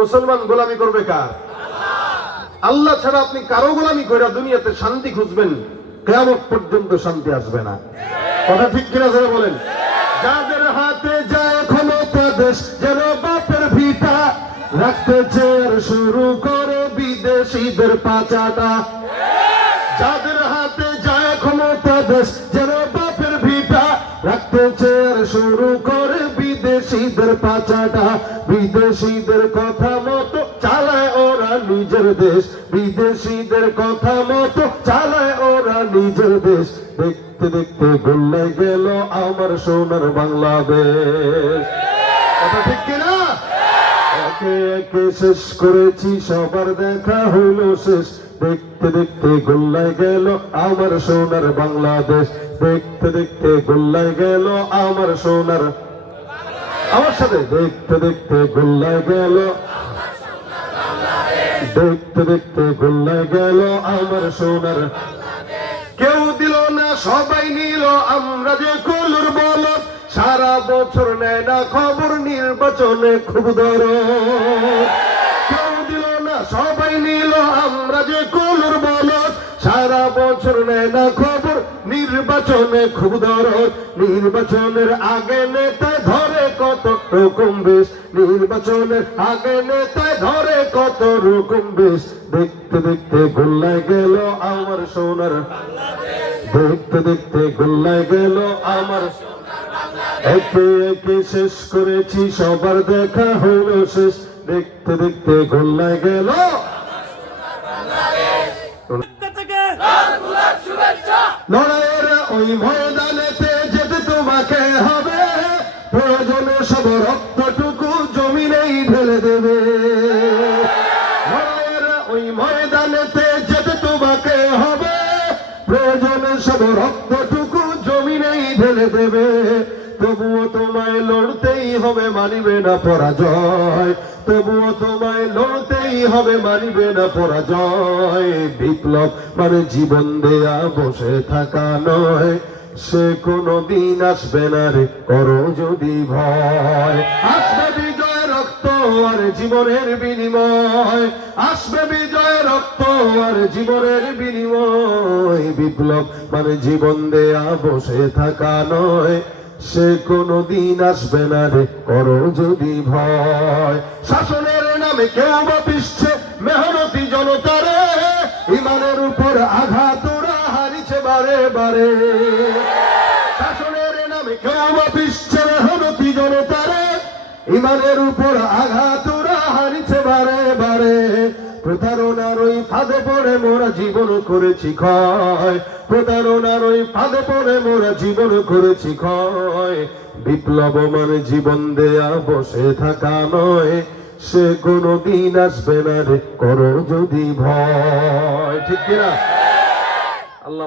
মুসলমান গোলামি করবে কার? আল্লাহ ছাড়া আপনি কারো গোলামি করে দুনিয়াতে শান্তি খুঁজবেন, কিয়ামত পর্যন্ত শান্তি আসবে না। কথা ঠিক কিনা যারা বলেন? যাদের হাতে যায় ক্ষমতা দেশ যেন বাপের ভিটা, রাখতে চেয়ার শুরু করে বিদেশিদের পাচাটা। যাদের হাতে যায় ক্ষমতা দেশ যেন বাপের ভিটা, রাখতে চেয়ার শুরু করে বিদেশিদের পাচাটা। বিদেশিদের কথা মতো চালায় ওরা নিজের দেশ, বিদেশিদের কথা মতো চালায় ওরা নিজের দেশ। দেখতে দেখতে গোল্লায় গেল আমার সোনার বাংলাদেশ। কথা ঠিক কিনা? একে একে শেষ করেছি সবার দেখা হইল শেষ, দেখতে দেখতে গোল্লায় গেল আমার সোনার বাংলাদেশ। দেখতে দেখতে গোল্লায় গেল আমার সোনার, আমার সাথে দেখতে দেখতে গোল্লায় গেল, দেখতে দেখতে গোল্লায় গেল আমার সোনার। কেউ দিল না সবাই নিল আমরা যে কলুর বলদ, সারা বছর নেয় না খবর নির্বাচনে খুব দরদ। কেউ দিল না সবাই নিল আমরা যে কলুর বলদ, সারা বছর নেয় না খবর নির্বাচনে খুব দরদ। নির্বাচনের আগে নেতায় ধরে কত রকম বেশ, নির্বাচনের আগে নেতায় ধরে কত রকম বেশ। দেখতে দেখতে গোল্লায় গেল আমার সোনার, দেখতে দেখতে গোল্লায় গেল আমার। একে একে শেষ করেছি সবার দেখা হইল শেষ, দেখতে দেখতে গোল্লায় গেল। লড়াইয়ের ওই ময়দানেতে যেতে তোমাকে হবে, প্রয়োজনে সব রক্তটুকু জমিনেই ঢেলে দেবে। লড়াইয়ের ওই ময়দানেতে যেতে তোমাকে হবে, প্রয়োজনে সব রক্তটুকু জমিনেই ঢেলে দেবে। তবুও তোমায় লড়তেই হবে, মানিবে না পরাজয়। তবুও তোমায় লড়তেই হবে, মানিবে না পরাজয়। বিপ্লব মানে জীবন দেয়া বসে থাকা নয়, সে কোনো দিন আসবে না রে করো যদি ভয়। আসবে বিজয় রক্ত আর জীবনের বিনিময়, আসবে বিজয় রক্ত আর জীবনের বিনিময়। বিপ্লব মানে জীবন দেয়া বসে থাকা নয়, সে কোনো দিন আসবে না রে করো যদি ভয়। শাসনের নামে কেউ বা পিছছে মেহনতি জনতারে, ইমানের উপর আঘাত ওরা হারিছে বারে বারে। শাসনের নামে কেউ বা পিছছে মেহনতি জনতারে, ইমানের উপর আঘাত ওরা হারিছে বারে বারে। প্রতারণার ওই ফাঁদে পড়ে মোরা জীবন করেছি ক্ষয়, প্রতারণার ওই ফাঁদে পড়ে মোরা জীবন করেছি ক্ষয়। বিপ্লব মানে জীবন দেয়া বসে থাকা নয়, সে কোনো দিন আসবে না রে করো যদি ভয়। ঠিক কিনা? আল্লাহ